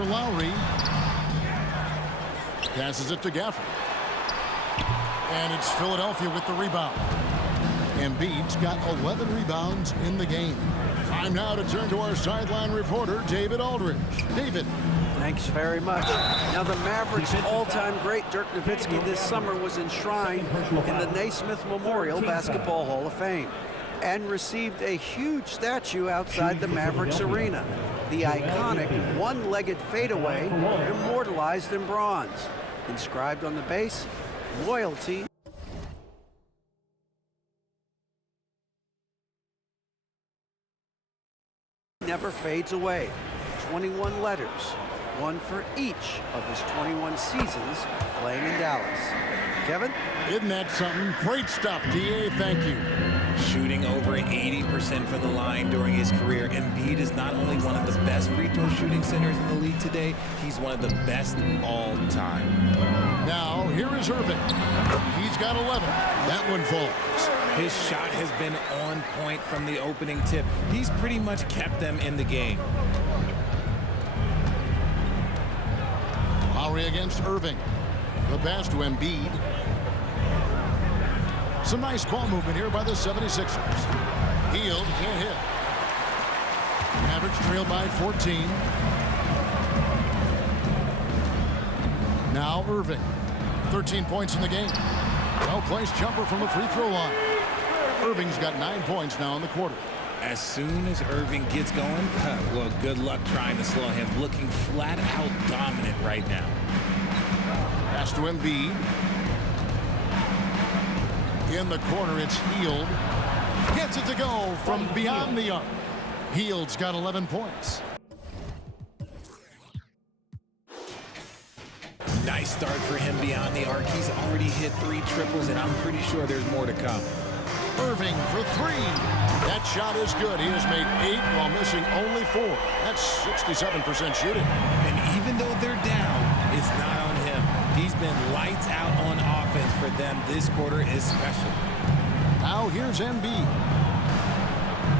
for Lowry. Passes it to Gafford. And it's Philadelphia with the rebound. Embiid's got 11 rebounds in the game. Time now to turn to our sideline reporter, David Aldridge. David. Thanks very much. Now, the Mavericks' all-time great Dirk Nowitzki this summer was enshrined in the Naismith Memorial Basketball Hall of Fame and received a huge statue outside the Mavericks arena. The iconic one-legged fadeaway immortalized in bronze. Inscribed on the base, loyalty never fades away. 21 letters, one for each of his 21 seasons playing in Dallas. Kevin? Isn't that something? Great stuff, DA. Thank you. Shooting over 80% from the line during his career, Embiid is not only one of the best free throw shooting centers in the league today, he's one of the best all time. Now, here is Irving. He's got 11. That one falls. His shot has been on point from the opening tip. He's pretty much kept them in the game. Lowry against Irving. The pass to Embiid. Some nice ball movement here by the 76ers. Hield can't hit. Mavericks trail by 14. Now Irving. 13 points in the game. Well-placed jumper from the free throw line. Irving's got 9 points now in the quarter. As soon as Irving gets going, well, good luck trying to slow him. Looking flat out dominant right now. Pass to Embiid. In the corner, it's Hield. Gets it to go from beyond the arc. Hield's got 11 points. Nice start for him beyond the arc. He's already hit 3 triples, and I'm pretty sure there's more to come. Irving for 3. That shot is good. He has made 8 while missing only 4. That's 67% shooting. And even though they're down, it's not on him. He's been lights out on offense for them. This quarter is special. Now here's Embiid.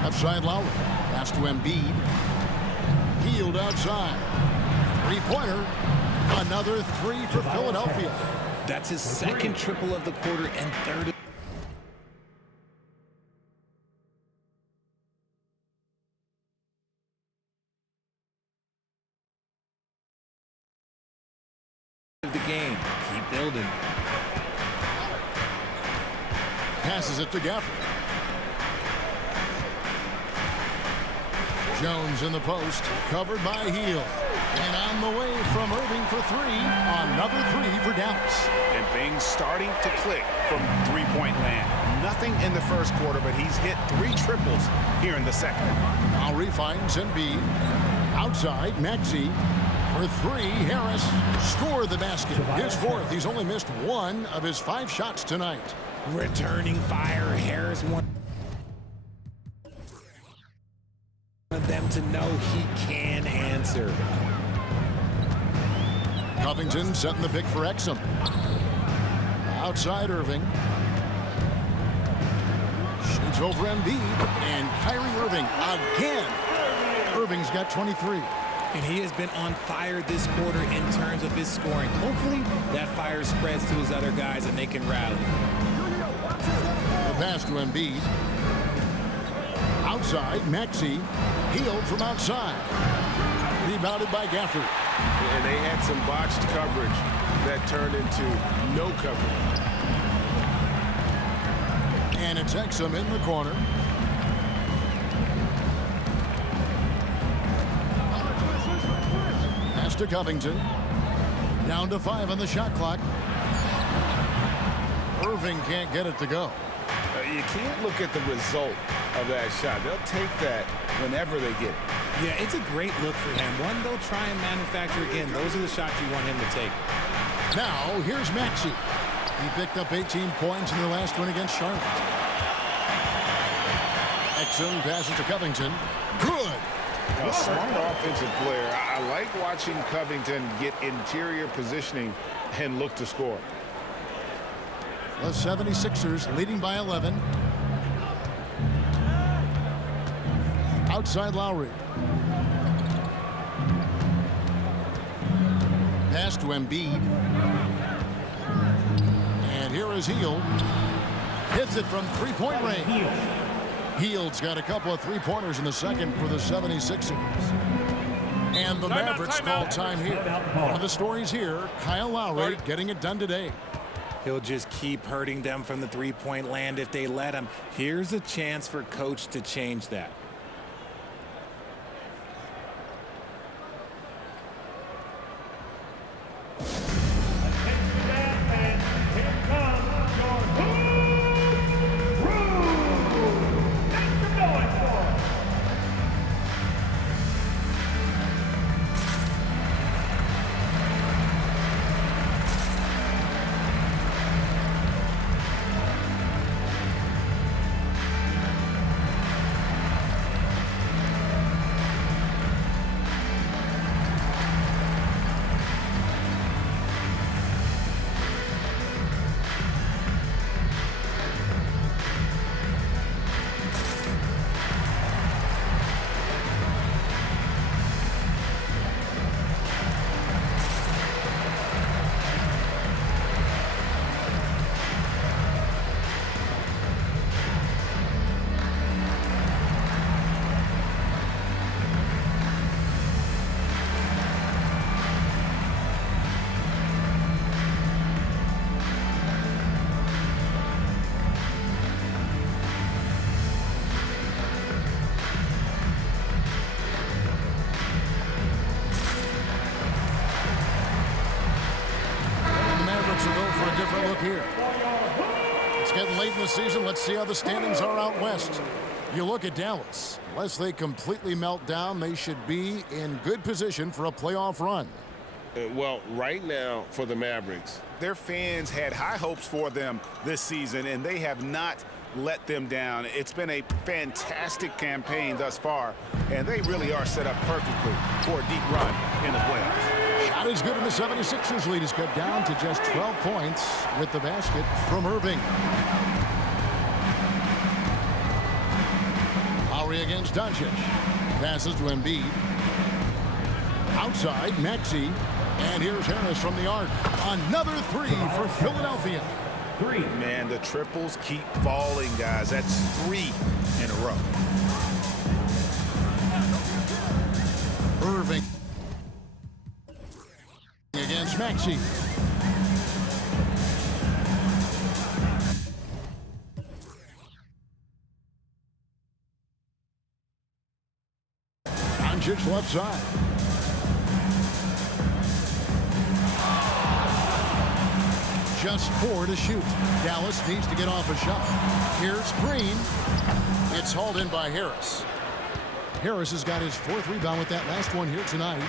Left side Lowry. Pass to Embiid. Hield outside. Three-pointer. Another 3 for Philadelphia. That's his second triple of the quarter and third of the game. Keep building. Passes it to Gafford. Jones in the post, covered by Hield. And on the way from Irving for 3. Another 3 for Dallas. And things starting to click from three-point land. Nothing in the first quarter, but he's hit 3 triples here in the second. Lowry finds Embiid. Outside, Maxey. For 3, Harris scored the basket. His 4th. He's only missed 1 of his 5 shots tonight. Returning fire. Harris one of them to know he can answer. Covington setting the pick for Exum. Outside Irving. Shoots over Embiid. And Kyrie Irving again. Irving's got 23. And he has been on fire this quarter in terms of his scoring. Hopefully that fire spreads to his other guys and they can rally. The pass to Embiid. Outside, Maxey. Hield from outside. Rebounded by Gafford. And they had some botched coverage that turned into no coverage. And it's Exum in the corner. Pass to Covington. Down to 5 on the shot clock. Irving can't get it to go. You can't look at the result of that shot. They'll take that whenever they get it. Yeah, it's a great look for him. One they'll try and manufacture again. Those are the shots you want him to take. Now, here's Maxey. He picked up 18 points in their last win against Charlotte. Exum passes to Covington. Good. A smart offensive player. I like watching Covington get interior positioning and look to score. The 76ers leading by 11. Outside Lowry. pass to Embiid. And here is Hield. Hits it from three-point range. Hield's got a couple of three-pointers in the second for the 76ers. And the Mavericks call time here. One of the stories here, Kyle Lowry getting it done today. He'll just keep hurting them from the three-point land if they let him. Here's a chance for coach to change that. Here. It's getting late in the season. Let's see how the standings are out west. You look at Dallas. Unless they completely melt down, they should be in good position for a playoff run. Well, right now for the Mavericks, Their fans had high hopes for them this season, and they have not let them down. It's been a fantastic campaign thus far, and they really are set up perfectly for a deep run in the playoffs. Shot is good, and the 76ers lead is cut down to just 12 points with the basket from Irving. Lowry against Doncic. Passes to Embiid. Outside, Maxey. And here's Harris from the arc. Another three for Philadelphia. Man, the triples keep falling, guys. That's 3 in a row. Irving against Maxey. Doncic left side. Just 4 to shoot. Dallas needs to get off a shot. Here's Green. It's hauled in by Harris. Harris has got his 4th rebound with that last one here tonight.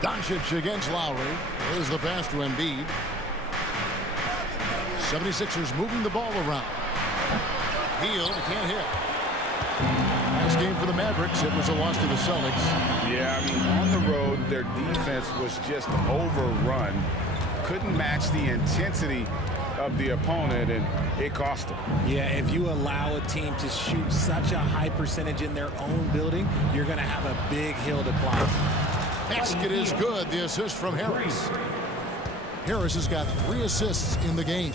Doncic against Lowry. There's the pass to Embiid. 76ers moving the ball around. Hield can't hit. Last game for the Mavericks, it was a loss to the Celtics. yeah, I mean, on the road, their defense was just overrun. Couldn't match the intensity of the opponent, and it cost them. Yeah, if you allow a team to shoot such a high percentage in their own building, you're going to have a big hill to climb. Basket is good. The assist from Harris. Harris has got 3 assists in the game.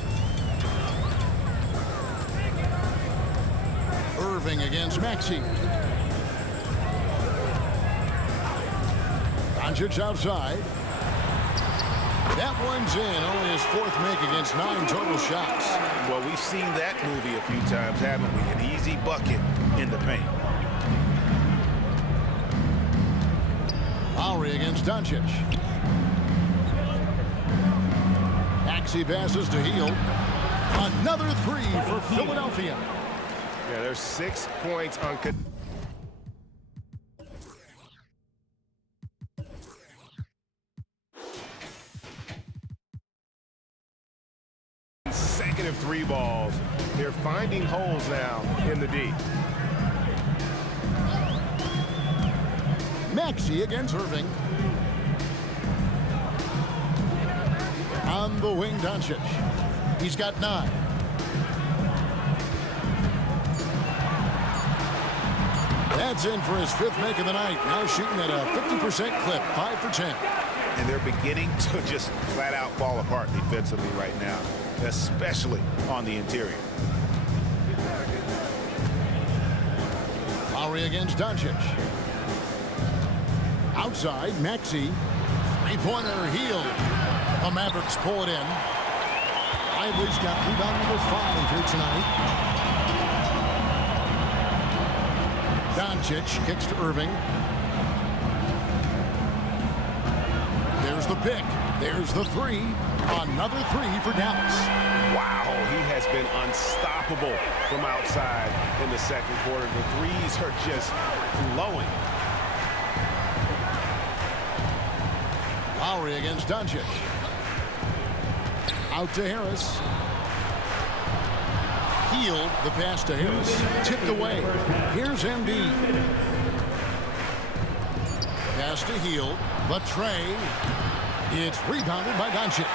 Irving against Maxey. Doncic outside. That one's in. Only his 4th make against 9 total shots. Well, we've seen that movie a few times, haven't we? An easy bucket in the paint. Lowry against Doncic. Maxey passes to Hield. Another 3 for Philadelphia. Yeah, there's 6 points on consecutive 3 balls. They're finding holes now in the D. Maxey against Irving. On the wing, Doncic. He's got 9. That's in for his 5th make of the night. Now shooting at a 50% clip, 5 for 10. And they're beginning to just flat out fall apart defensively right now, especially on the interior. Lowry against Doncic. Outside, Maxey. Three-pointer, Hield. The Mavericks pull it in. Lively's got rebound number 5 here tonight. Doncic kicks to Irving. There's the pick. There's the 3. Another 3 for Dallas. Wow, he has been unstoppable from outside in the second quarter. The threes are just flowing. Lowry against Doncic. Out to Harris. Hield, the pass to Harris. Tipped away. Here's Embiid. Pass to Hield. The tray. It's rebounded by Doncic.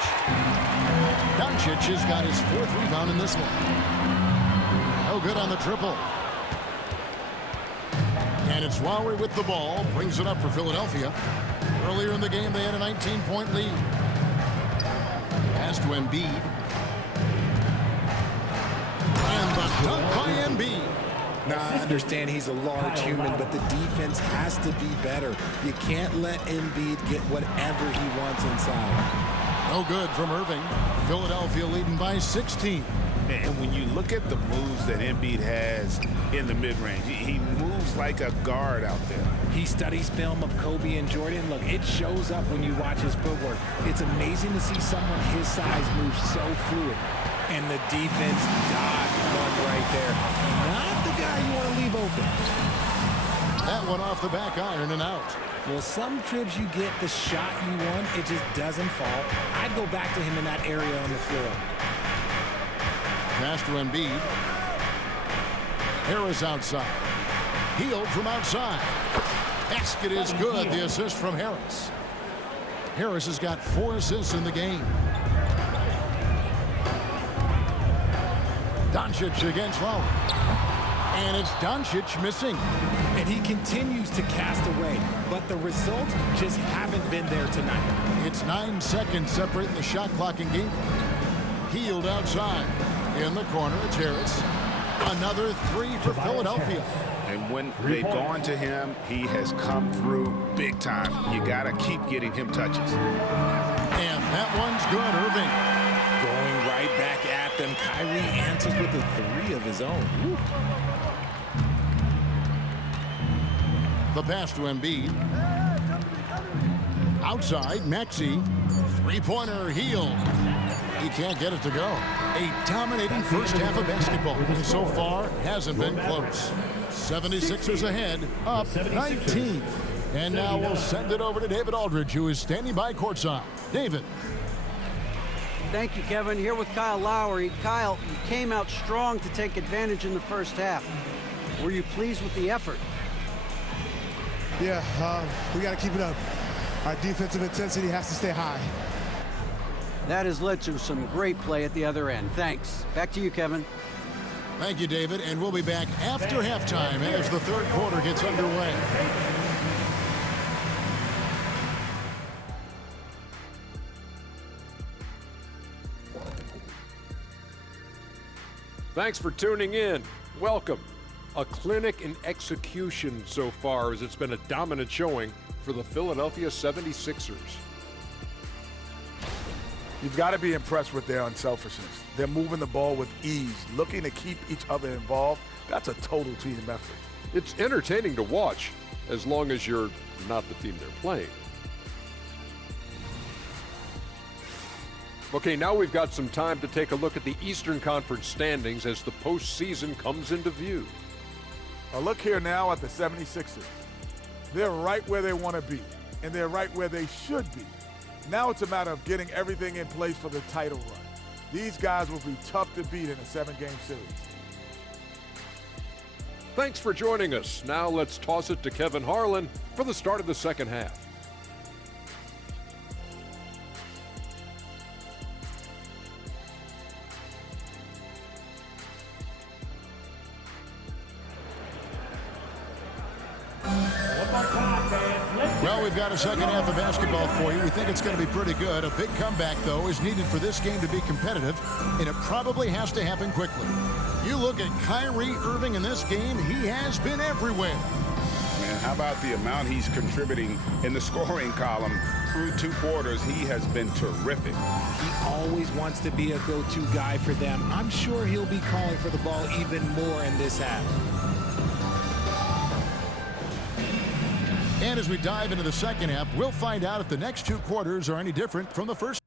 Doncic has got his 4th rebound in this one. No good on the triple. And it's Lowry with the ball. Brings it up for Philadelphia. Earlier in the game, they had a 19-point lead. Pass to Embiid. And the dunk by Embiid. Now, I understand he's a large human, but the defense has to be better. You can't let Embiid get whatever he wants inside. No good from Irving. Philadelphia leading by 16. And when you look at the moves that Embiid has in the mid-range, he moves like a guard out there. He studies film of Kobe and Jordan. Look, it shows up when you watch his footwork. It's amazing to see someone his size move so fluid. And the defense dodged one right there. Not the guy you want to leave open. That one off the back iron and out. Well, some trips you get the shot you want, it just doesn't fall. I'd go back to him in that area on the floor. Pass to Embiid. Harris outside. Hield from outside. Basket is good. The assist from Harris. Harris has got 4 assists in the game. Doncic against Lowry. And it's Doncic missing. And he continues to cast away, but the results just haven't been there tonight. It's 9 seconds separating the shot clock and game. Hield outside. In the corner, it's Harris. Another 3 for Philadelphia. And when they've gone to him, he has come through big time. You got to keep getting him touches. And that one's good, Irving. Going right back at them. Kyrie answers with a 3 of his own. Woo. The pass to Embiid. Outside, Maxey. Three-pointer, Hield. He can't get it to go. A dominating first half of basketball. And so far, hasn't been close. 76ers ahead, up 19. And now we'll send it over to David Aldridge, who is standing by courtside. David. Thank you, Kevin. Here with Kyle Lowry. Kyle, you came out strong to take advantage in the first half. Were you pleased with the effort? Yeah, we got to keep it up. Our defensive intensity has to stay high. That has led to some great play at the other end. Thanks. Back to you, Kevin. Thank you, David. And we'll be back after halftime as the third quarter gets underway. Thanks for tuning in. Welcome. A clinic in execution so far, as it's been a dominant showing for the Philadelphia 76ers. You've got to be impressed with their unselfishness. They're moving the ball with ease, looking to keep each other involved. That's a total team effort. It's entertaining to watch, as long as you're not the team they're playing. Okay, now we've got some time to take a look at the Eastern Conference standings as the postseason comes into view. A look here now at the 76ers. They're right where they want to be, and they're right where they should be. Now it's a matter of getting everything in place for the title run. These guys will be tough to beat in a 7-game series. Thanks for joining us. Now let's toss it to Kevin Harlan for the start of the second half. Well, we've got a second half of basketball for you. We think it's going to be pretty good. A big comeback, though, is needed for this game to be competitive, and it probably has to happen quickly. You look at Kyrie Irving in this game, he has been everywhere. Man, how about the amount he's contributing in the scoring column through 2 quarters? He has been terrific. He always wants to be a go-to guy for them. I'm sure he'll be calling for the ball even more in this half. And as we dive into the second half, we'll find out if the next 2 quarters are any different from the first.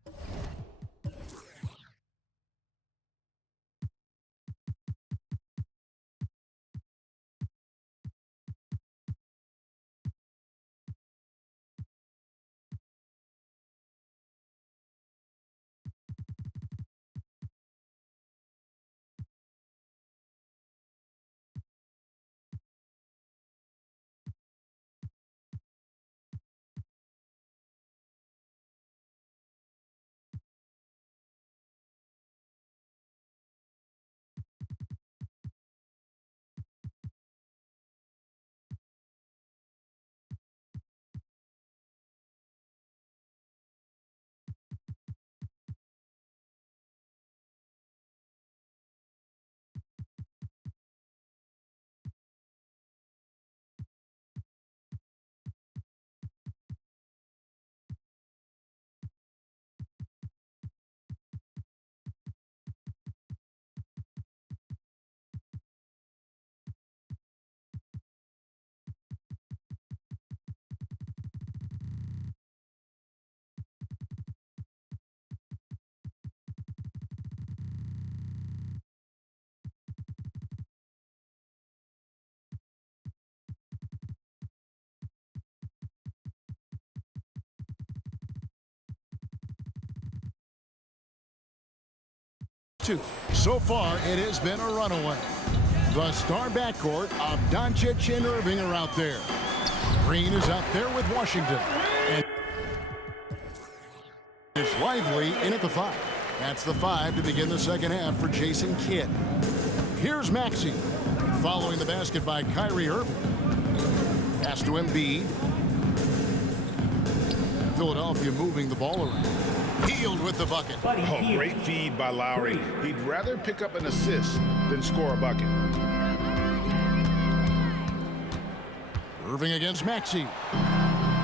So far, it has been a runaway. The star backcourt of Doncic and Irving are out there. Green is out there with Washington. And it's Lively in at the 5. That's the 5 to begin the second half for Jason Kidd. Here's Maxey following the basket by Kyrie Irving. Pass to Embiid. Philadelphia moving the ball around. Hield with the bucket. Oh, great feed by Lowry. He'd rather pick up an assist than score a bucket. Irving against Maxey.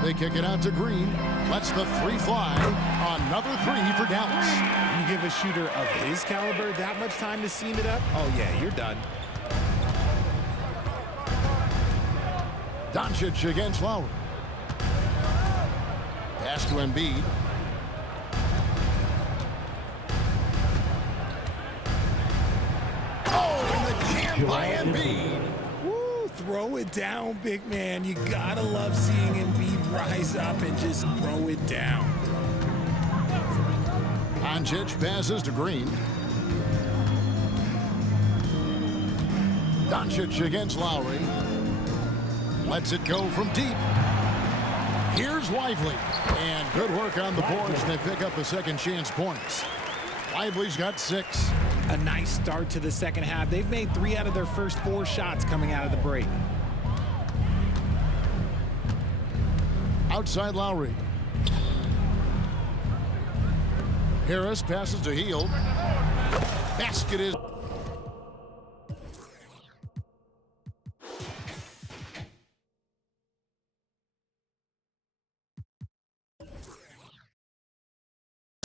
They kick it out to Green. Lets the 3 fly. Another 3 for Dallas. You give a shooter of his caliber that much time to seam it up? Oh, yeah, you're done. Doncic against Lowry. Pass to Embiid. By Embiid. Woo, throw it down, big man. You gotta love seeing Embiid rise up and just throw it down. Doncic passes to Green. Doncic against Lowry. Lets it go from deep. Here's Lively. And good work on the boards. They pick up the second chance points. Lively's got 6. A nice start to the second half. They've made 3 out of their first 4 shots coming out of the break. Outside Lowry. Harris passes to Hield. Basket is...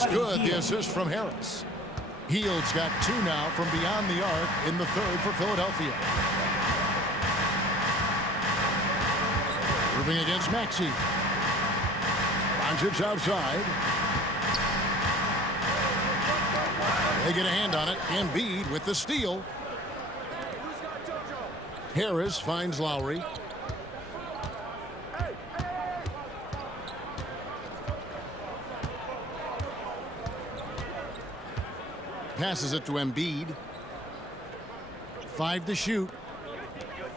Good, the assist from Harris. Hield's got 2 now from beyond the arc in the 3rd for Philadelphia. Irving against Maxey. Doncic outside. They get a hand on it. Embiid with the steal. Harris finds Lowry. Passes it to Embiid. 5 to shoot.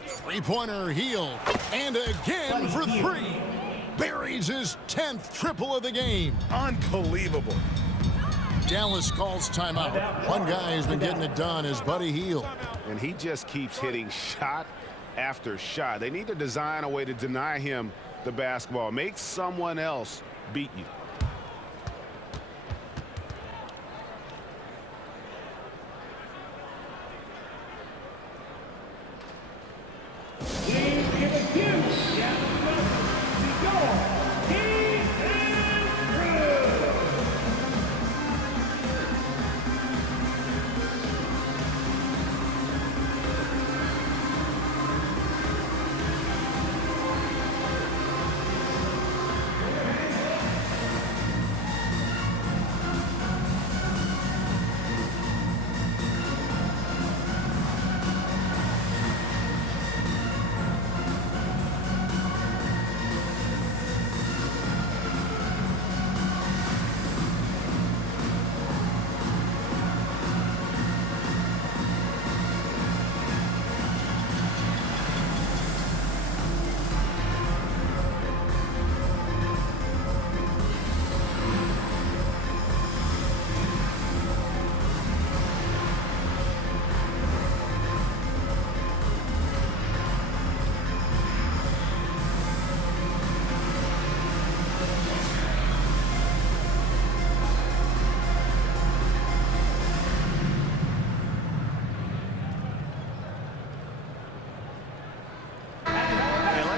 3-pointer, Hield. And again for 3. Buries his 10th triple of the game. Unbelievable. Dallas calls timeout. One guy has been getting it done is Buddy Hield. And he just keeps hitting shot after shot. They need to design a way to deny him the basketball. Make someone else beat you.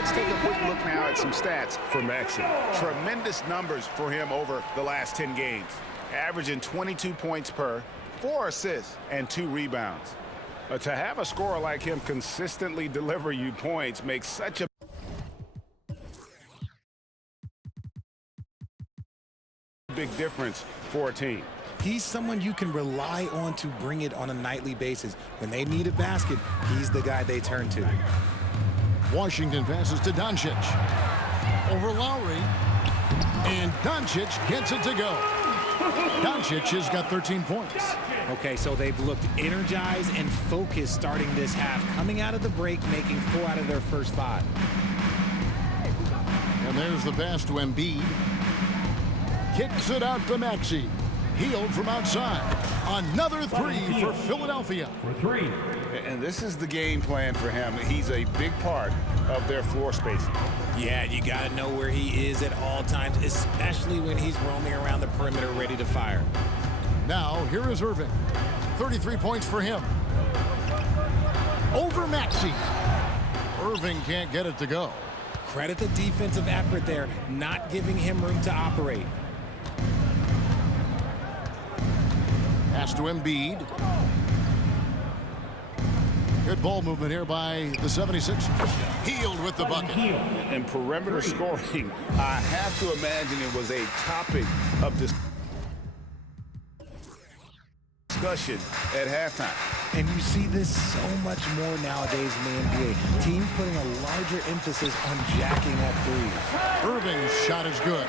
Let's take a quick look now at some stats for Maxey. Tremendous numbers for him over the last 10 games. Averaging 22 points per, 4 assists, and 2 rebounds. To have a scorer like him consistently deliver you points makes such a big difference for a team. He's someone you can rely on to bring it on a nightly basis. When they need a basket, he's the guy they turn to. Washington passes to Doncic. Over Lowry. And Doncic gets it to go. Doncic has got 13 points. Okay, so they've looked energized and focused starting this half, coming out of the break, making 4 out of their first 5. And there's the pass to Embiid. Kicks it out to Maxey. Healed from outside. Another 3 for Philadelphia. For 3. And this is the game plan for him. He's a big part of their floor spacing. Yeah, you got to know where he is at all times, especially when he's roaming around the perimeter ready to fire. Now, here is Irving. 33 points for him. Over Maxey. Irving can't get it to go. Credit the defensive effort there, not giving him room to operate. Pass to Embiid. Good ball movement here by the 76ers. Healed with the bucket. And perimeter scoring, I have to imagine it was a topic of discussion at halftime. And you see this so much more nowadays in the NBA. Teams putting a larger emphasis on jacking up threes. Irving's shot is good.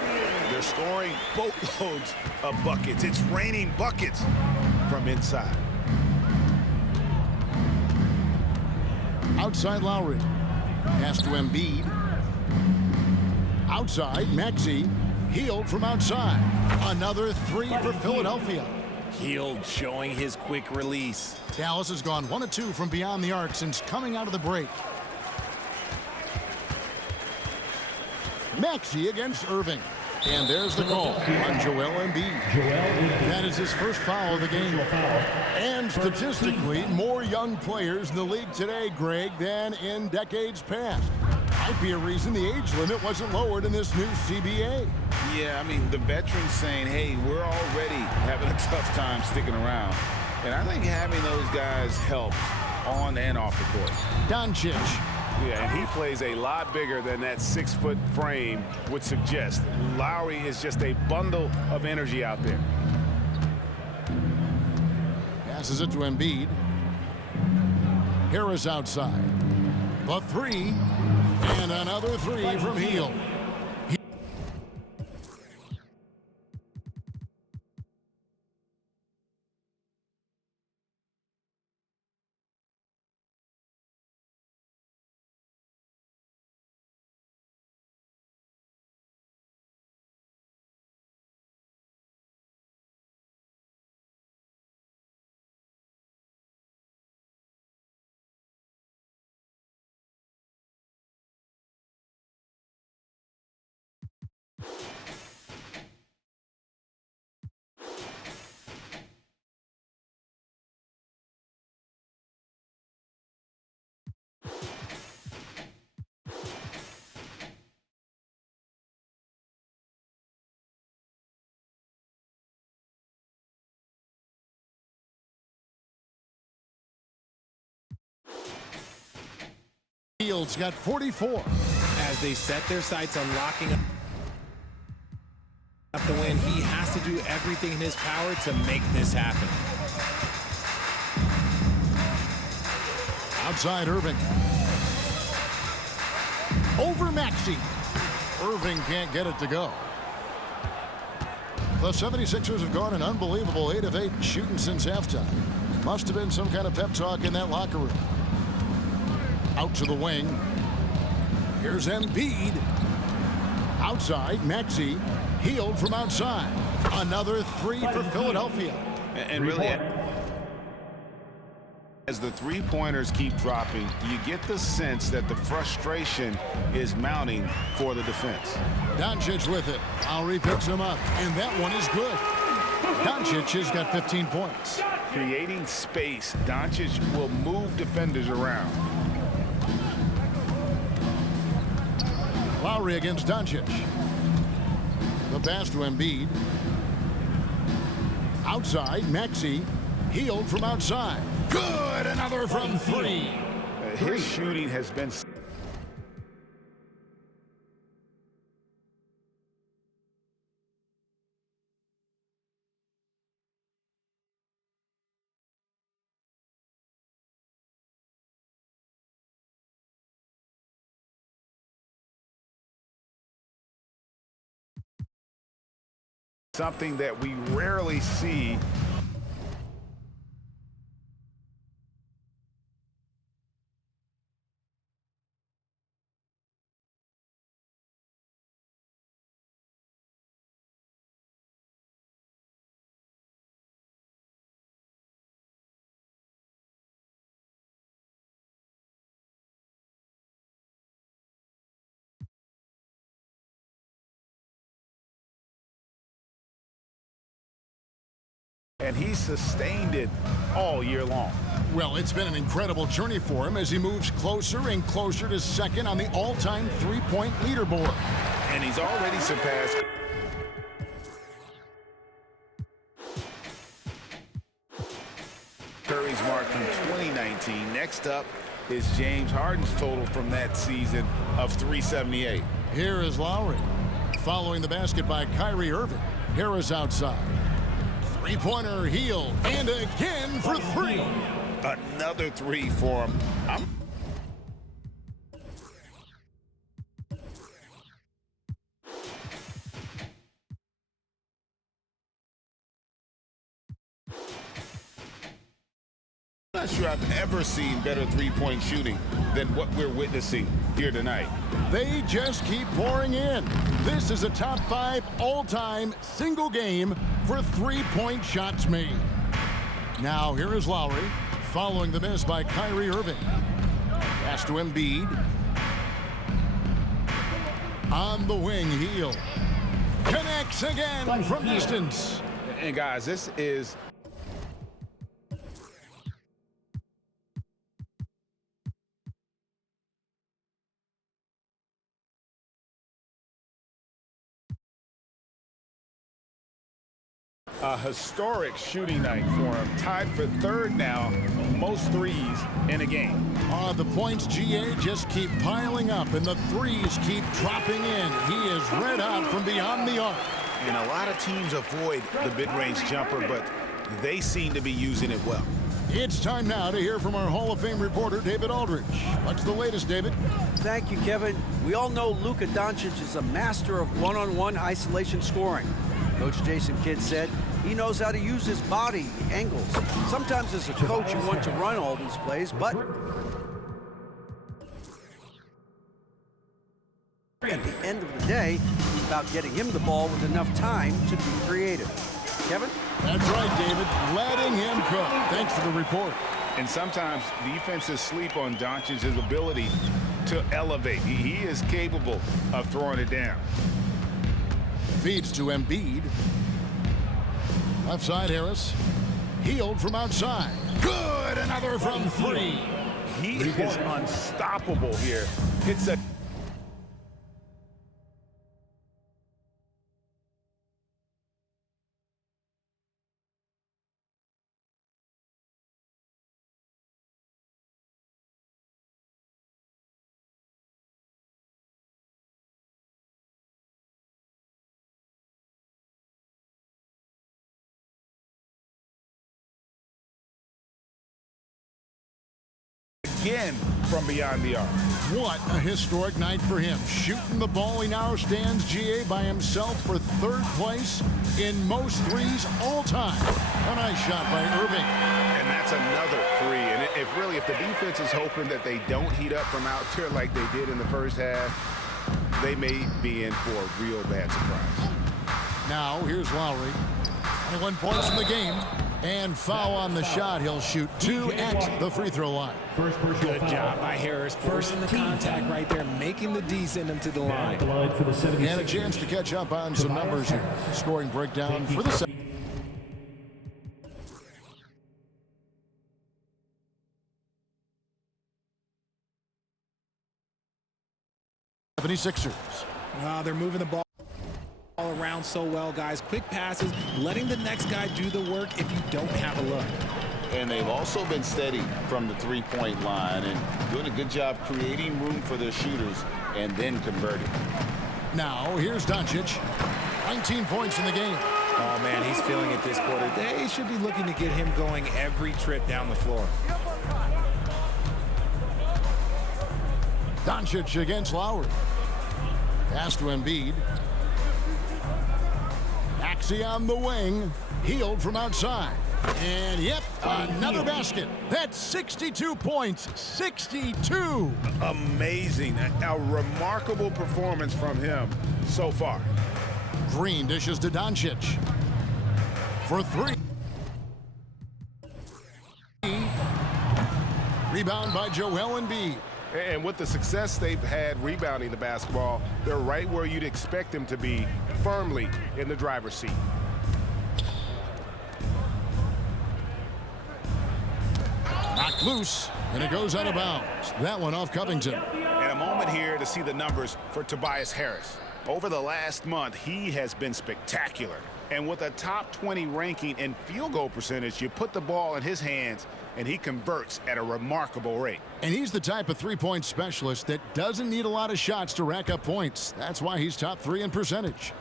They're scoring boatloads of buckets. It's raining buckets from inside. Outside Lowry. Pass to Embiid. Outside Maxey. Healed from outside. Another 3 for Philadelphia. Healed, showing his quick release. Dallas has gone 1 of 2 from beyond the arc since coming out of the break. Maxey against Irving. And there's the call on Joel Embiid. That is his first foul of the game. And statistically, more young players in the league today, Greg, than in decades past. Might be a reason the age limit wasn't lowered in this new CBA. Yeah, I mean, the veterans saying, hey, we're already having a tough time sticking around. And I think having those guys helps on and off the court. Doncic. Yeah, and he plays a lot bigger than that 6-foot frame would suggest. Lowry is just a bundle of energy out there. Passes it to Embiid. Harris outside. The 3. And another 3 from Hield. Fields got 44. As they set their sights on locking up the win, he has to do everything in his power to make this happen. Outside Irving. Over Maxey. Irving can't get it to go. The 76ers have gone an unbelievable 8 of 8 shooting since halftime. Must have been some kind of pep talk in that locker room. Out to the wing. Here's Embiid. Outside, Maxey. Healed from outside. Another three for Philadelphia. And really, as the three-pointers keep dropping, you get the sense that the frustration is mounting for the defense. Doncic with it. Lowry picks him up, and that one is good. Doncic has got 15 points. Creating space, Doncic will move defenders around. Lowry against Doncic. The pass to Embiid. Outside, Maxey. Healed from outside. Good! Another from three. His shooting has been... something that we rarely see. And he's sustained it all year long. Well, it's been an incredible journey for him as he moves closer and closer to second on the all-time three-point leaderboard. And he's already surpassed Curry's mark from 2019. Next up is James Harden's total from that season of 378. Here is Lowry. Following the basket by Kyrie Irving. Harris outside. Three-pointer healed, and again for three. Another three for him. I'm not sure I've ever seen better three-point shooting than what we're witnessing here tonight. They just keep pouring in. This is a top 5 all-time single game for three-point shots made. Now here is Lowry following the miss by Kyrie Irving. Pass to Embiid. On the wing, Hield. Connects again from distance. And guys, this is a historic shooting night for him. Tied for third now, most threes in a game. The points, GA, just keep piling up, and the threes keep dropping in. He is red hot from beyond the arc. And a lot of teams avoid the mid-range jumper, but they seem to be using it well. It's time now to hear from our Hall of Fame reporter, David Aldridge. What's the latest, David? Thank you, Kevin. We all know Luka Doncic is a master of one-on-one isolation scoring. Coach Jason Kidd said he knows how to use his body, angles. Sometimes as a coach, you want to run all these plays, but at the end of the day, it's about getting him the ball with enough time to be creative. Kevin? That's right, David. Letting him cook. Thanks for the report. And sometimes defenses sleep on Doncic's ability to elevate. He is capable of throwing it down. Feeds to Embiid. Left side, Harris. Healed from outside. Good! Another from three. he is unstoppable here. It's a again from beyond the arc. What a historic night for him. Shooting the ball, he now stands, GA, by himself for third place in most threes all time. A nice shot by Irving. And that's another three. And if the defense is hoping that they don't heat up from out there like they did in the first half, they may be in for a real bad surprise. Now, here's Lowry. 21 points in the game. And foul on the shot. He'll shoot 2 at the free throw line. Good job by Harris. First in the contact right there, making the D send him to the line. And a chance to catch up on some numbers here. Scoring breakdown for the 76ers. They're moving the ball all around so well, guys. Quick passes, letting the next guy do the work if you don't have a look. And they've also been steady from the three-point line and doing a good job creating room for their shooters and then converting. Now, here's Doncic. 19 points in the game. Oh, man, he's feeling it this quarter. They should be looking to get him going every trip down the floor. Doncic against Lowry. Pass to Embiid. Maxey on the wing. Healed from outside. And, yep, another basket. That's 62 points. 62. Amazing. A remarkable performance from him so far. Green dishes to Doncic. For 3. Rebound by Joel Embiid. And with the success they've had rebounding the basketball, they're right where you'd expect them to be, firmly in the driver's seat. Knocked loose, and it goes out of bounds. That one off Covington. And a moment here to see the numbers for Tobias Harris. Over the last month, he has been spectacular. And with a top 20 ranking in field goal percentage, you put the ball in his hands, and he converts at a remarkable rate. And he's the type of three-point specialist that doesn't need a lot of shots to rack up points. That's why he's top 3 in percentage.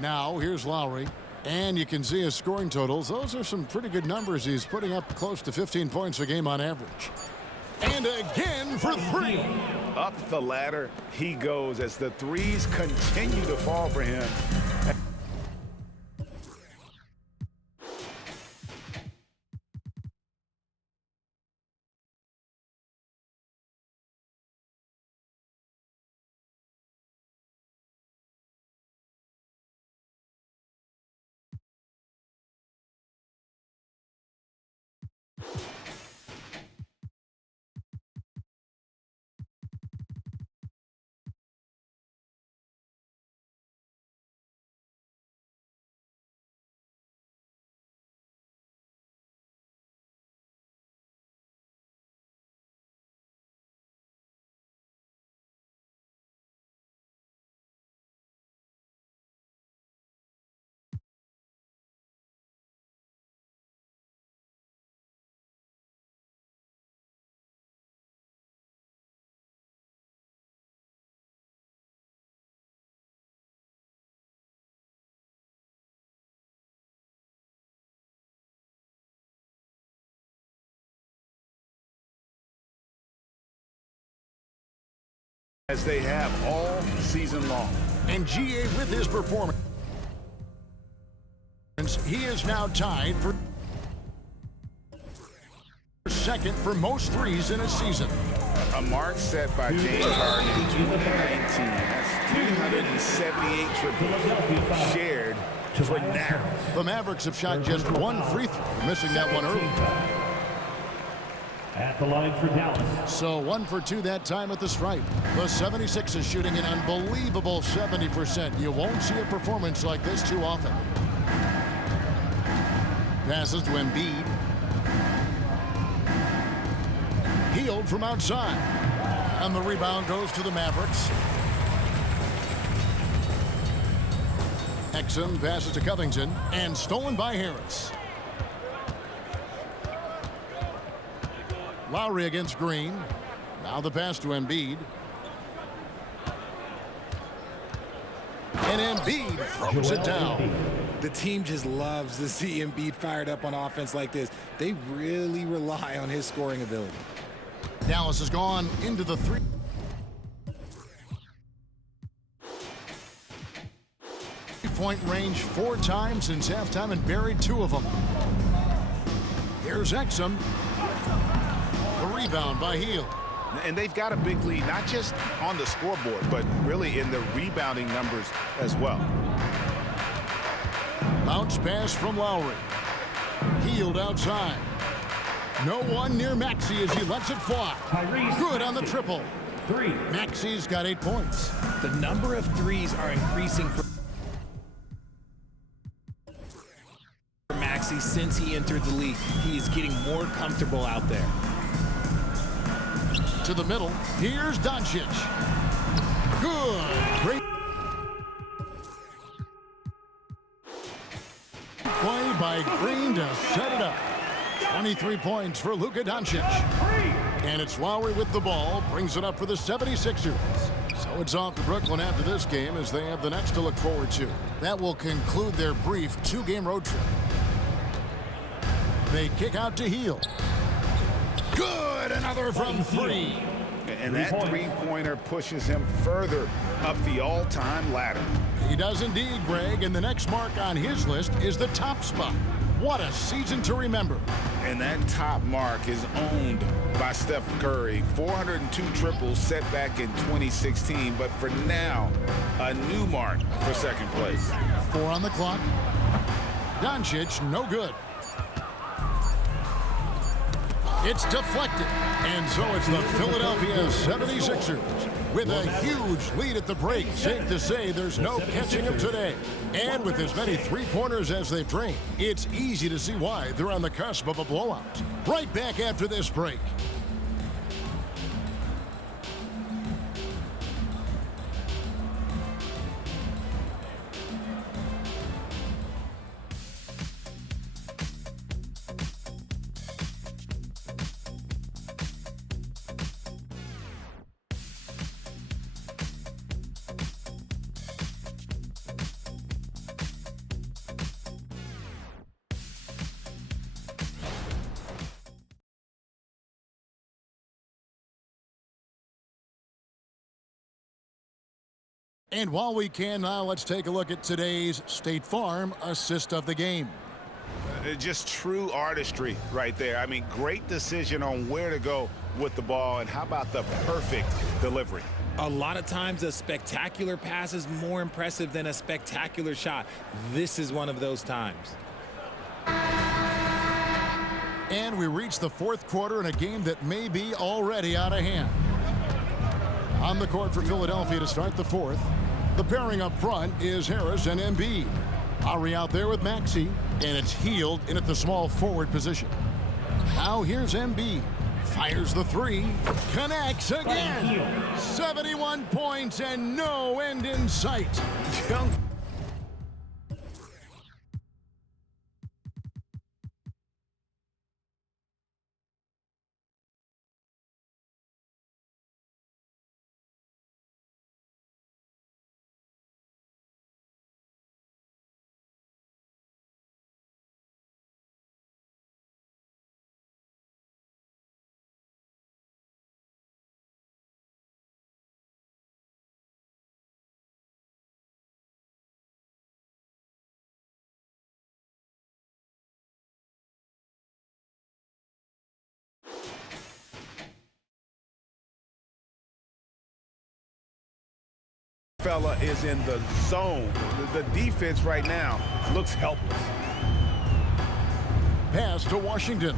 Now, here's Lowry. And you can see his scoring totals. Those are some pretty good numbers. He's putting up close to 15 points a game on average. And again for 3. Up the ladder he goes as the threes continue to fall for him. As they have all season long. And GA with his performance, he is now tied for second for most threes in a season. A mark set by James Harden in 2019. That's 378 triples shared for now. The Mavericks have shot just 1 free throw, missing that one early. At the line for Dallas. So 1 for 2 that time at the stripe. The 76ers shooting an unbelievable 70%. You won't see a performance like this too often. Passes to Embiid. Healed from outside. And the rebound goes to the Mavericks. Exum passes to Covington and stolen by Harris. Lowry against Green. Now the pass to Embiid. And Embiid throws it down. The team just loves to see Embiid fired up on offense like this. They really rely on his scoring ability. Dallas has gone into the three-point range 4 times since halftime and buried 2 of them. Here's Exum. The rebound by Hield. And they've got a big lead, not just on the scoreboard, but really in the rebounding numbers as well. Bounce pass from Lowry. Hield outside. No one near Maxey as he lets it fly. Good on the triple. Maxey's got 8 points. The number of threes are increasing for Maxey since he entered the league. He is getting more comfortable out there. To the middle. Here's Doncic. Good. Great play by Green to set it up. 23 points for Luka Doncic. And it's Lowry with the ball. Brings it up for the 76ers. So it's off to Brooklyn after this game as they have the next to look forward to. That will conclude their brief 2-game road trip. They kick out to Hield. Good, another from 3. And that three-pointer pushes him further up the all-time ladder. He does indeed, Greg, and the next mark on his list is the top spot. What a season to remember. And that top mark is owned by Steph Curry. 402 triples set back in 2016, but for now, a new mark for second place. 4 on the clock. Doncic, no good. It's deflected. And so it's the Philadelphia 76ers with a huge lead at the break. Safe to say there's no catching them today. And with as many three-pointers as they've drained, it's easy to see why they're on the cusp of a blowout. Right back after this break. And while we can now, let's take a look at today's State Farm assist of the game. Just true artistry right there. I mean, great decision on where to go with the ball, and how about the perfect delivery? A lot of times a spectacular pass is more impressive than a spectacular shot. This is one of those times. And we reach the 4th quarter in a game that may be already out of hand. On the court for Philadelphia to start the 4th. The pairing up front is Harris and Embiid. Lowry out there with Maxey, and it's Hield in at the small forward position. Now here's Embiid. Fires the 3. Connects again. 71 points and no end in sight. Young. Fella is in the zone. The defense right now looks helpless. Pass to Washington.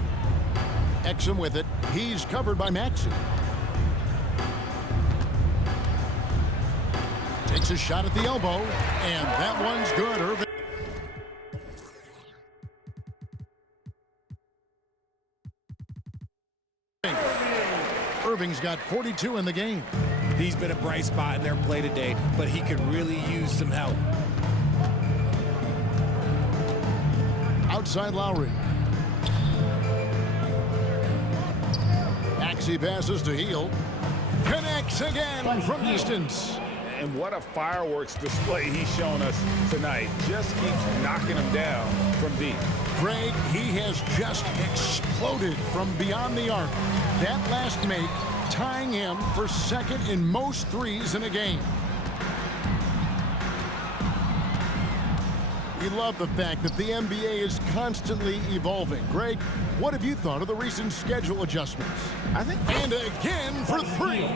Exum with it. He's covered by Maxey. Takes a shot at the elbow, and that one's good. Irving. Irving's got 42 in the game. He's been a bright spot in their play today, but he could really use some help. Outside Lowry. Maxey passes to Hield. Connects again from distance. And what a fireworks display he's shown us tonight. Just keeps knocking him down from deep. Greg, he has just exploded from beyond the arc. That last make tying him for second in most threes in a game. We love the fact that the NBA is constantly evolving. Greg, what have you thought of the recent schedule adjustments? And again for three.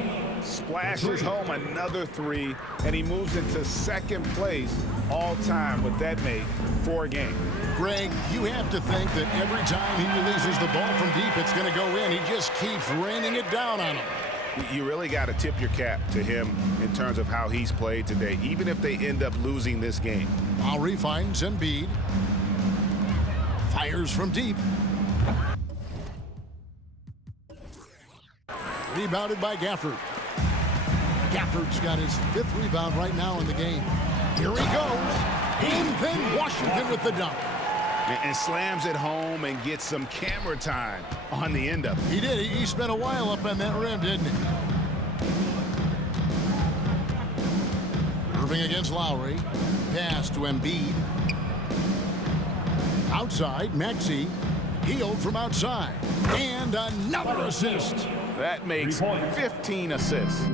Splashes home another three, and he moves into second place all time with that make for a game. Greg, you have to think that every time he releases the ball from deep, it's going to go in. He just keeps raining it down on him. You really got to tip your cap to him in terms of how he's played today, even if they end up losing this game. Lowry finds Embiid. Fires from deep. Rebounded by Gafford. Gafford's got his 5th rebound right now in the game. Here he goes. And then Washington with the dunk. And slams it home and gets some camera time on the end of it. He did. He spent a while up on that rim, didn't he? Irving against Lowry. Pass to Embiid. Outside, Maxey. Hield from outside. And another assist. That makes 15 assists.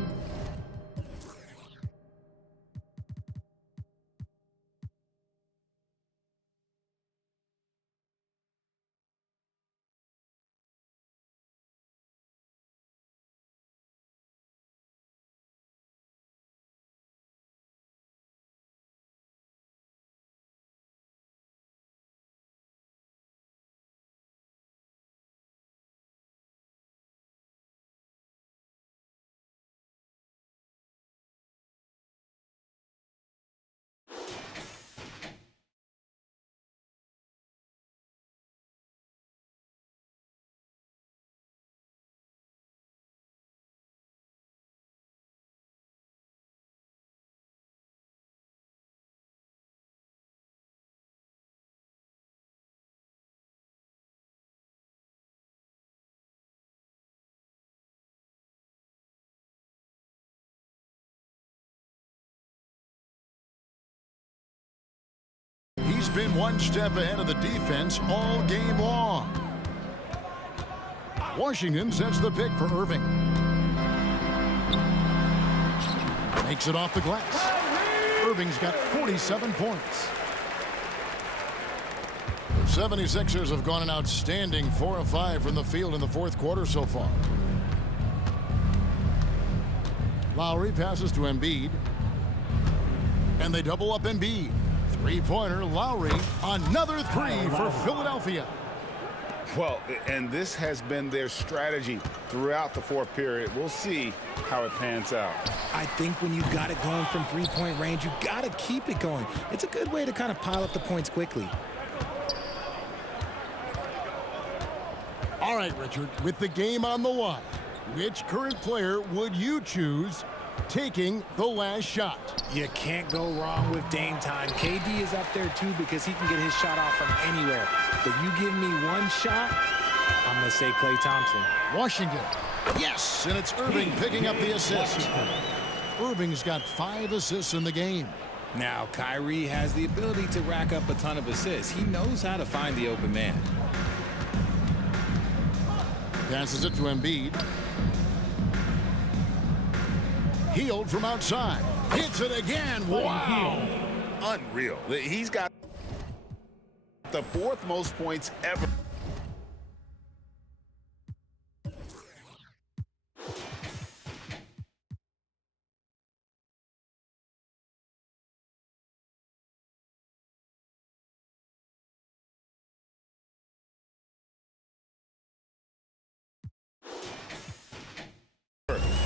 He's been one step ahead of the defense all game long. Washington sets the pick for Irving. Makes it off the glass. Irving's got 47 points. The 76ers have gone an outstanding 4 of 5 from the field in the 4th quarter so far. Lowry passes to Embiid. And they double up Embiid. Three-pointer, Lowry, another three for Philadelphia. Well, and this has been their strategy throughout the 4th period. We'll see how it pans out. I think when you've got it going from three-point range, you've got to keep it going. It's a good way to kind of pile up the points quickly. All right, Richard, with the game on the line, which current player would you choose taking the last shot? You can't go wrong with Dame time. KD is up there too because he can get his shot off from anywhere. But you give me one shot, I'm going to say Klay Thompson. Washington. Yes, and it's Irving picking up the assist. Irving's got 5 assists in the game. Now, Kyrie has the ability to rack up a ton of assists. He knows how to find the open man. Passes it to Embiid. Hield from outside. Hits it again. Wow. Unreal. He's got the 4th most points ever.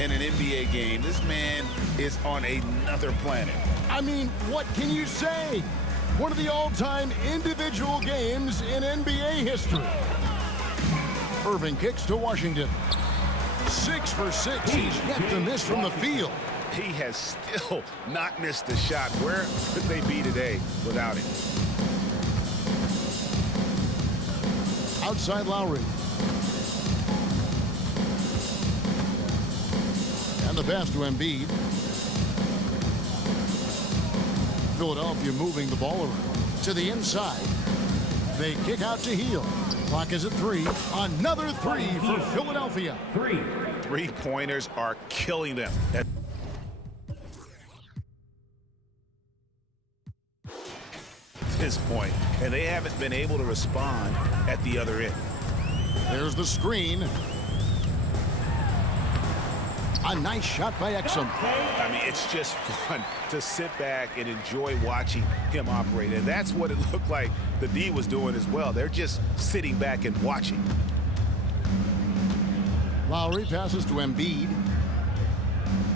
In an NBA game, this man is on another planet. I mean, what can you say? One of the all-time individual games in NBA history. Irving kicks to Washington. 6 for 6. He's yet to miss from the field. He has still not missed a shot. Where could they be today without him? Outside Lowry. And the pass to Embiid. Philadelphia moving the ball around to the inside. They kick out to Hield. Clock is at 3. Another 3 for Philadelphia. 3-pointers are killing them at this point, and they haven't been able to respond at the other end. There's the screen. A nice shot by Exum. I mean, it's just fun to sit back and enjoy watching him operate, and that's what it looked like the D was doing as well. They're just sitting back and watching. Lowry passes to Embiid.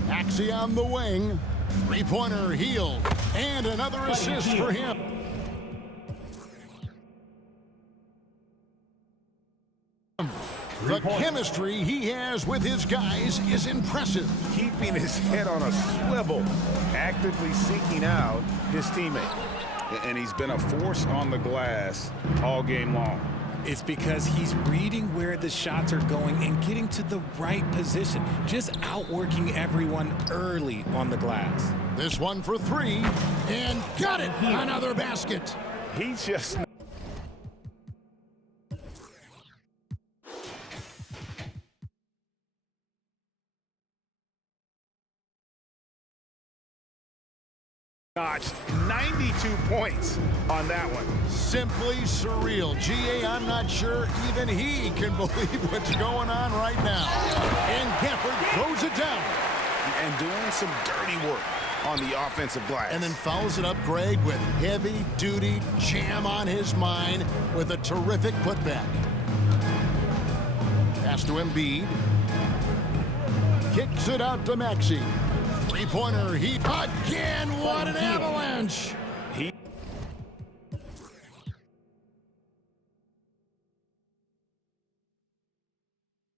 Maxey on the wing. 3-pointer Hield. And another assist for him. The chemistry he has with his guys is impressive. Keeping his head on a swivel, actively seeking out his teammate. And he's been a force on the glass all game long. It's because he's reading where the shots are going and getting to the right position, just outworking everyone early on the glass. This one for 3, and got it! Another basket. He's just... notched 92 points on that one. Simply surreal. GA, I'm not sure even he can believe what's going on right now. And Gafford throws it down. And doing some dirty work on the offensive glass. And then fouls it up, Greg, with heavy-duty jam on his mind with a terrific putback. Pass to Embiid. Kicks it out to Maxey. 3-pointer, he again, what an avalanche!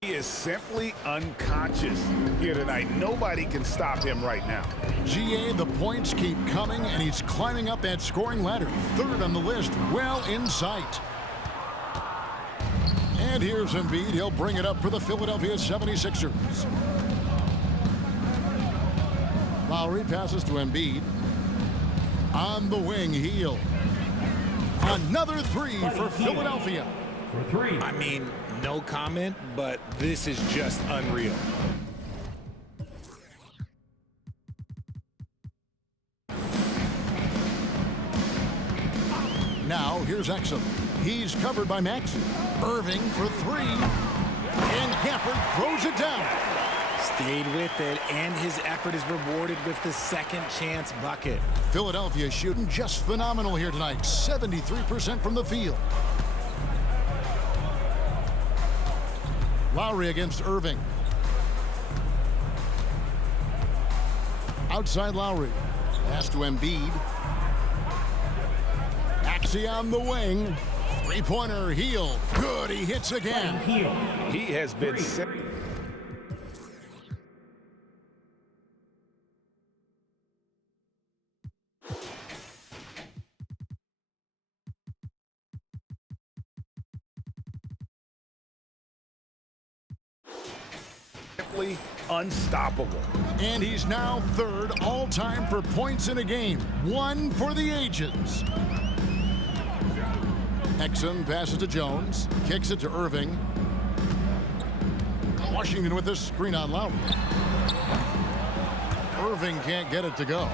He is simply unconscious here tonight. Nobody can stop him right now. GA, the points keep coming, and he's climbing up that scoring ladder. 3rd on the list, well in sight. And here's Embiid. He'll bring it up for the Philadelphia 76ers. Lowry passes to Embiid. On the wing, Hield. Another 3 for Philadelphia. I mean, no comment, but this is just unreal. Now, here's Exum. He's covered by Maxey. Irving for 3. And Gafford throws it down. Stayed with it, and his effort is rewarded with the second chance bucket. Philadelphia shooting just phenomenal here tonight. 73% from the field. Lowry against Irving. Outside Lowry. Pass to Embiid. Maxey on the wing. 3-pointer, Hield. Good, he hits again. He has been set. Unstoppable. And he's now 3rd all-time for points in a game. 1 for the ages. Exum passes to Jones. Kicks it to Irving. Washington with a screen on Lowry. Irving can't get it to go.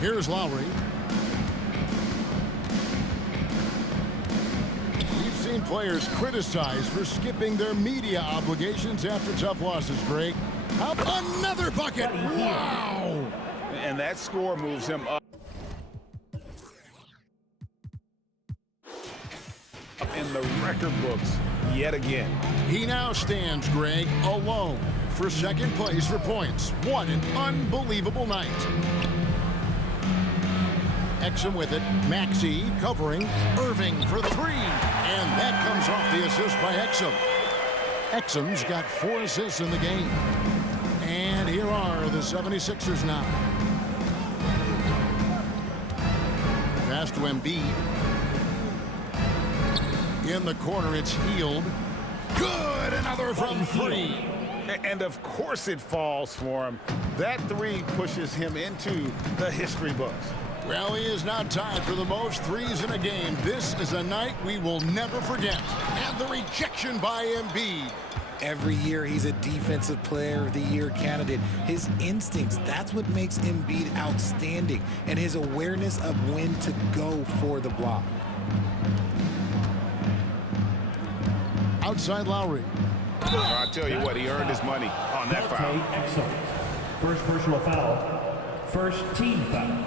Here's Lowry. We've seen players criticized for skipping their media obligations after tough losses, Greg. Another bucket! Wow! And that score moves him up in the record books yet again. He now stands, Greg, alone for 2nd place for points. What an unbelievable night. Exum with it. Maxey covering. Irving for three. And that comes off the assist by Exum. Exum's got 4 assists in the game. And here are the 76ers now. Pass to Embiid. In the corner, it's Hield. Good! Another from 3. And of course it falls for him. That 3 pushes him into the history books. Well, he is now tied for the most threes in a game. This is a night we will never forget. And the rejection by Embiid. Every year he's a Defensive Player of the Year candidate. His instincts, that's what makes Embiid outstanding. And his awareness of when to go for the block. Outside Lowry. I tell you what, he earned his money on that foul. Excellent. First personal foul. First team foul.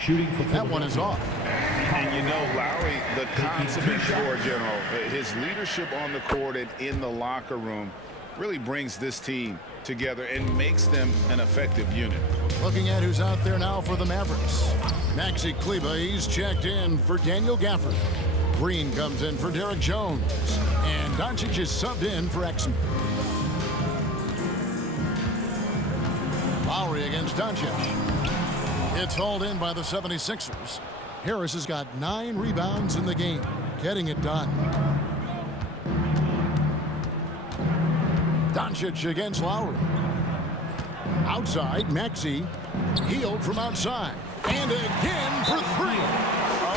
Shooting for that one is off. And you know, Lowry, the consummate floor general, his leadership on the court and in the locker room really brings this team together and makes them an effective unit. Looking at who's out there now for the Mavericks. Maxi Kleber, he's checked in for Daniel Gafford. Green comes in for Derek Jones. And Doncic is subbed in for Exum. Lowry against Doncic. It's hauled in by the 76ers. Harris has got 9 rebounds in the game, getting it done. Doncic against Lowry. Outside, Maxey. Hield from outside. And again for 3.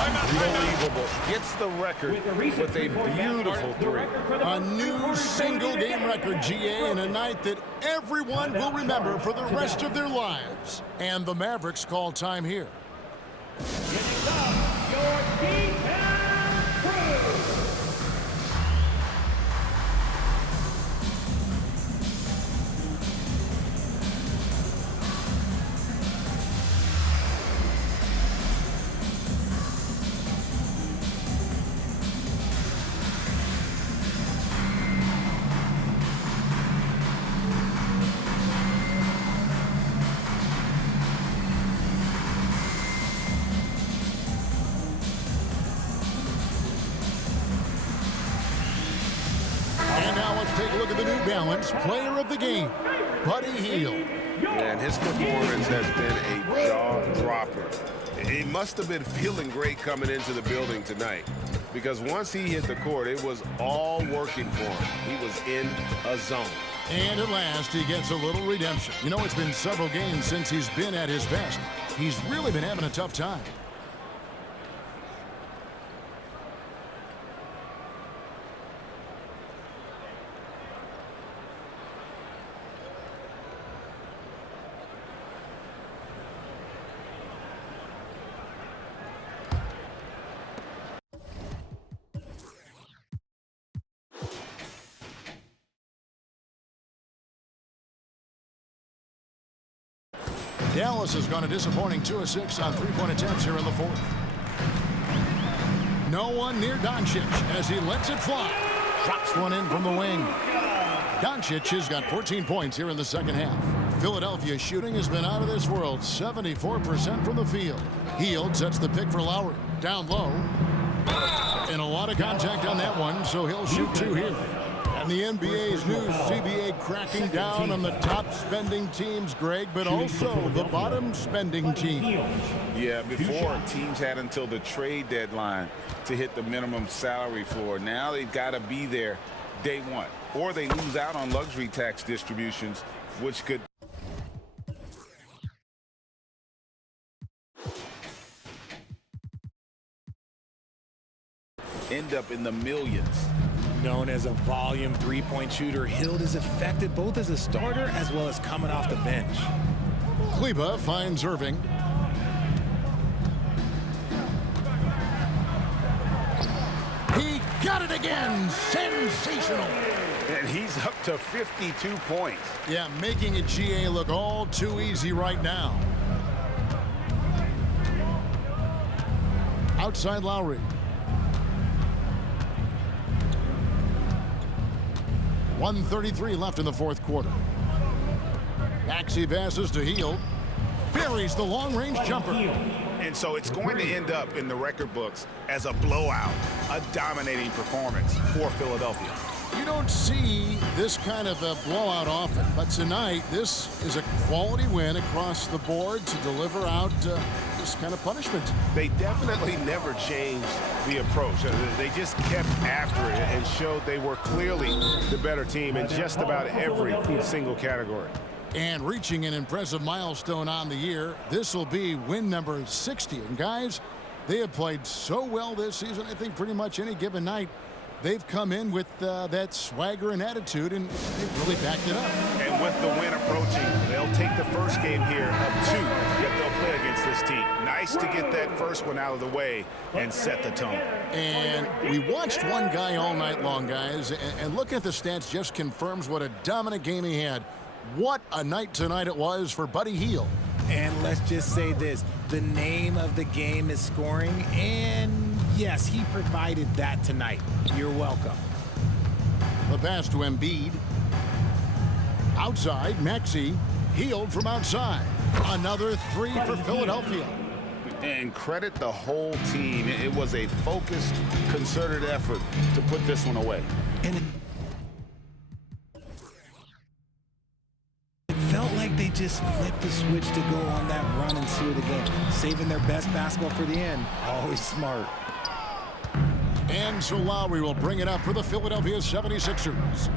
Unbelievable. Gets the record with a beautiful 3. A new single-game record, GA, in a night that everyone will remember for the rest of their lives. And the Mavericks call time here. Take a look at the New Balance player of the game, Buddy Hield. And his performance has been a jaw-dropper. He must have been feeling great coming into the building tonight, because once he hit the court, it was all working for him. He was in a zone. And at last, he gets a little redemption. You know, it's been several games since he's been at his best. He's really been having a tough time. Dallas has gone a disappointing 2 of 6 on 3-point attempts here in the 4th. No one near Doncic as he lets it fly. Drops one in from the wing. Doncic has got 14 points here in the second half. Philadelphia shooting has been out of this world. 74% from the field. Hield sets the pick for Lowry. Down low. And a lot of contact on that one, so he'll shoot 2 here. And the NBA's new CBA cracking down on the top spending teams, Greg, but also the bottom spending teams. Yeah, before teams had until the trade deadline to hit the minimum salary floor. Now they've got to be there day one, or they lose out on luxury tax distributions, which could end up in the millions. Known as a volume 3-point shooter, Hield is effective both as a starter as well as coming off the bench. Kleber finds Irving. He got it again. Sensational. And he's up to 52 points. Yeah, making it, GA, look all too easy right now. Outside Lowry. .133 left in the 4th quarter. Maxey passes to Hield. buries the long-range jumper. And so it's going to end up in the record books as a blowout, a dominating performance for Philadelphia. You don't see this kind of a blowout often, but tonight this is a quality win across the board to deliver out this kind of punishment. They definitely never changed the approach. They just kept after it and showed they were clearly the better team in just about every single category. And reaching an impressive milestone on the year, this will be win number 60. And guys, they have played so well this season. I think pretty much any given night they've come in with that swagger and attitude, and they've really backed it up. And with the win approaching, they'll take the first game here of 2 that they'll play against this team. Nice to get that first one out of the way and set the tone. And we watched one guy all night long, guys, and looking at the stats just confirms what a dominant game he had. What a night tonight it was for Buddy Hield. And let's just say this, the name of the game is scoring, and yes, he provided that tonight. You're welcome. The pass to Embiid. Outside, Maxey. Hield from outside. Another 3 for Philadelphia. And credit the whole team. It was a focused, concerted effort to put this one away. And it felt like they just flipped the switch to go on that run and seal the game. Saving their best basketball for the end. Always smart. And so Lowry will bring it up for the Philadelphia 76ers.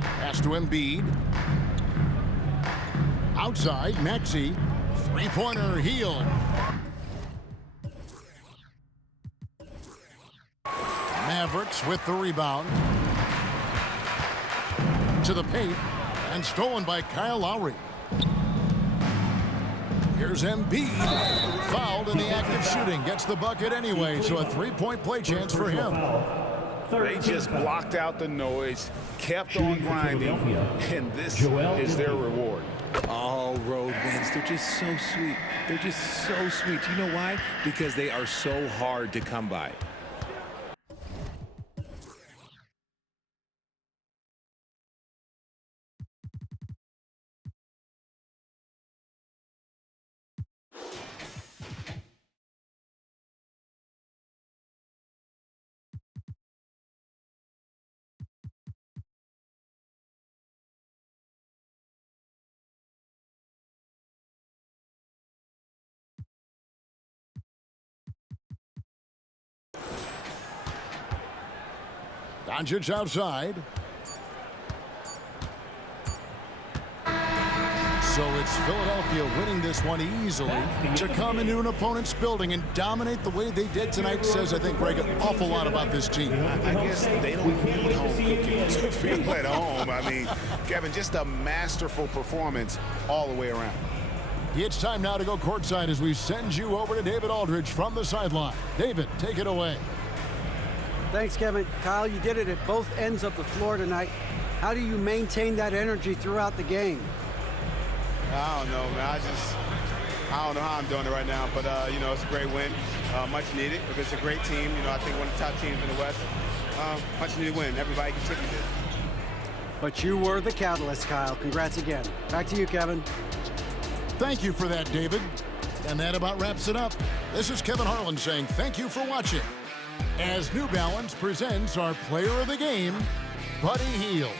Pass to Embiid. Outside, Maxey. Three-pointer, Hield. Mavericks with the rebound. To the paint, and stolen by Kyle Lowry. Here's Embiid, fouled in the act of shooting, gets the bucket anyway, so a 3-point play chance for him. They just blocked out the noise, kept on grinding, and this is their reward. All road wins, they're just so sweet. They're just so sweet. You know why? Because they are so hard to come by. Doncic outside. So it's Philadelphia winning this one easily. To come into an opponent's building and dominate the way they did tonight says, I think, Greg, an awful lot about this team. I guess they don't need home cooking to feel at home. I mean, Kevin, just a masterful performance all the way around. It's time now to go courtside as we send you over to David Aldridge from the sideline. David, take it away. Thanks, Kevin. Kyle, you did it at both ends of the floor tonight. How do you maintain that energy throughout the game? I don't know, man. I don't know how I'm doing it right now, but, you know, it's a great win. Much needed because it's a great team. You know, I think one of the top teams in the West. Much needed win. Everybody contributed. But you were the catalyst, Kyle. Congrats again. Back to you, Kevin. Thank you for that, David. And that about wraps it up. This is Kevin Harlan saying thank you for watching as New Balance presents our player of the game, Buddy Hield.